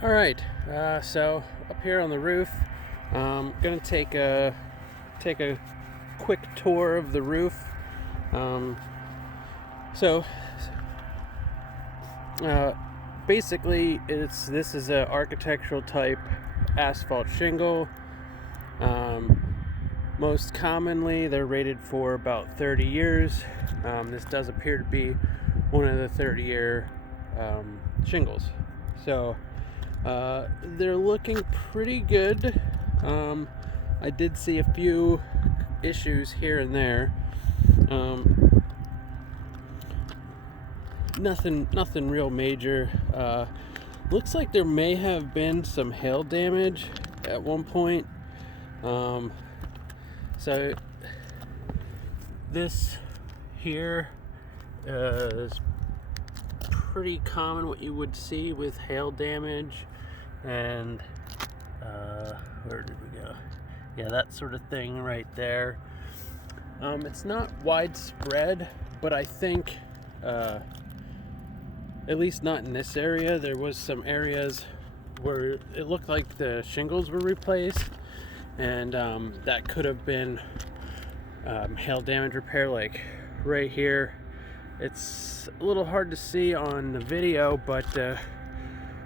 All right, so up here on the roof, gonna take a quick tour of the roof. Um, so uh, basically, this is a architectural type asphalt shingle. Most commonly, they're rated for about 30 years. This does appear to be one of the 30-year shingles. So they're looking pretty good. I did see a few issues here and there. Nothing real major. Looks like there may have been some hail damage at one point. So this here is pretty common, what you would see with hail damage, and where did we go? Yeah, that sort of thing right there. It's not widespread, but I think at least not in this area. There was some areas where it looked like the shingles were replaced, and that could have been hail damage repair, like right here. It's a little hard to see on the video, but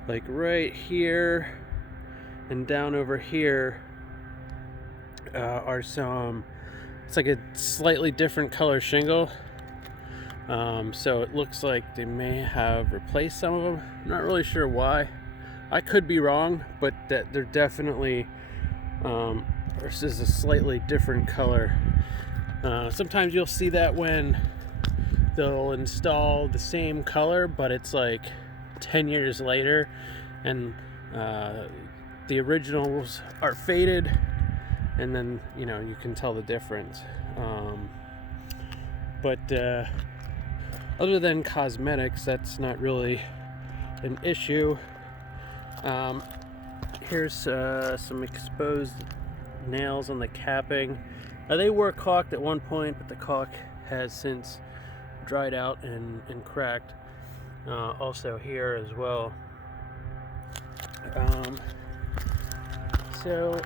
like right here and down over here are some, it's like a slightly different color shingle. So it looks like they may have replaced some of them. I'm not really sure why. I could be wrong, but that they're definitely this is a slightly different color. Sometimes you'll see that when they'll install the same color, but it's like 10 years later, and the originals are faded, and then you can tell the difference. But other than cosmetics, that's not really an issue. Here's some exposed nails on the capping. Now, they were caulked at one point, but the caulk has since dried out and cracked. Also here as well. So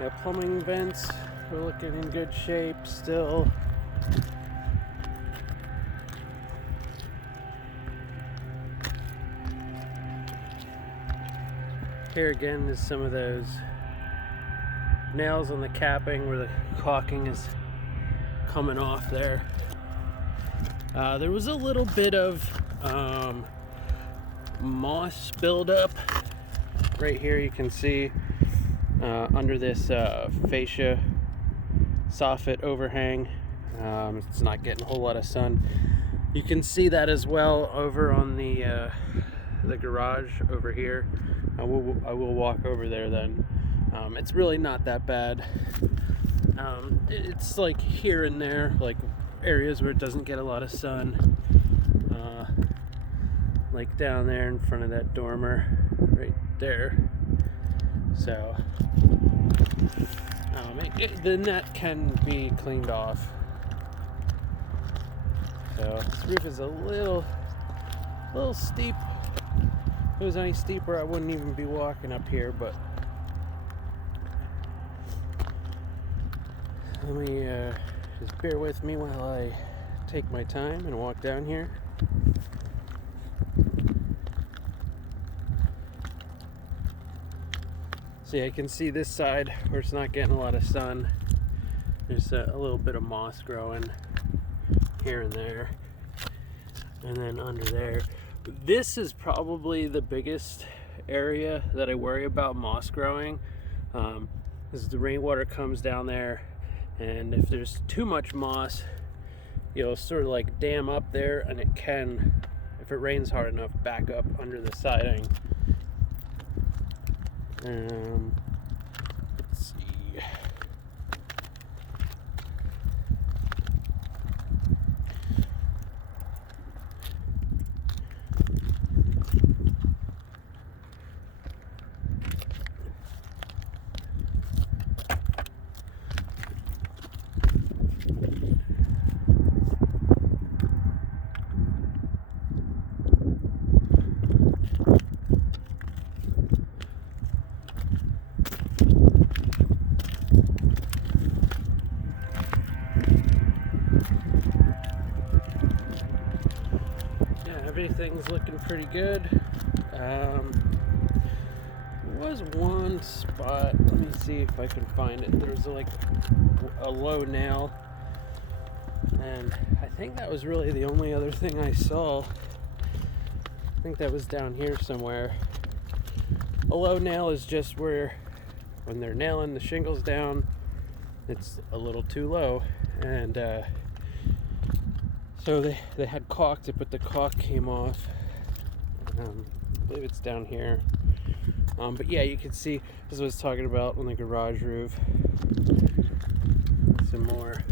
yeah, plumbing vents are looking in good shape still. Here again is some of those nails on the capping where the caulking is coming off there. There was a little bit of moss buildup right here. You can see under this fascia soffit overhang. It's not getting a whole lot of sun. You can see that as well over on the garage over here. I will walk over there then. It's really not that bad. It's like here and there, like areas where it doesn't get a lot of sun, like down there in front of that dormer right there. So the net can be cleaned off. So this roof is a little steep. If it was any steeper, I wouldn't even be walking up here, but let me just bear with me while I take my time and walk down here. So yeah, you can see this side where it's not getting a lot of sun. There's a little bit of moss growing here and there. And then under there, this is probably the biggest area that I worry about moss growing. As the rainwater comes down there, and if there's too much moss, you'll sort of like dam up there, and it can, if it rains hard enough, back up under the siding. Let's see. everything's looking pretty good. There was one spot, let me see if I can find it. There was like a low nail, and I think that was really the only other thing I saw. I think that was down here somewhere. A low nail is just where, when they're nailing the shingles down, it's a little too low, and so they had caulked it, but the caulk came off. I believe it's down here. But yeah, you can see, this is what I was talking about on the garage roof. Some more,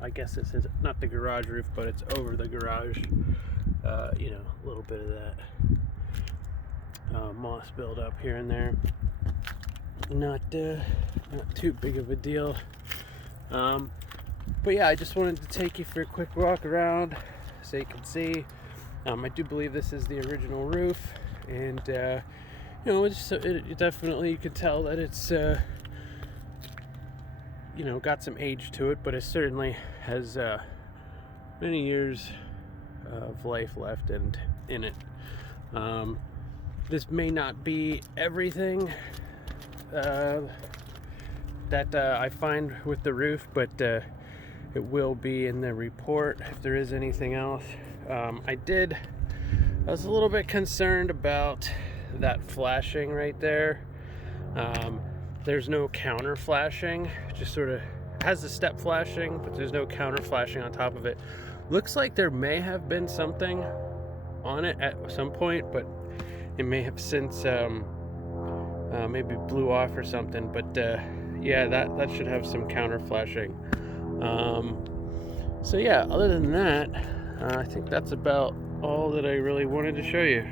I guess this is not the garage roof, but it's over the garage. You know, a little bit of that moss buildup here and there. Not too big of a deal. But yeah, I just wanted to take you for a quick walk around so you can see. I do believe this is the original roof, and you know, it definitely, you can tell that it's you know, got some age to it, but it certainly has many years of life left and in it. This may not be everything that I find with the roof, but it will be in the report if there is anything else. I was a little bit concerned about that flashing right there. There's no counter flashing, just sort of has the step flashing, but there's no counter flashing on top of it. Looks like there may have been something on it at some point, but it may have since maybe blew off or something. But yeah, that should have some counter flashing. So yeah, other than that, I think that's about all that I really wanted to show you.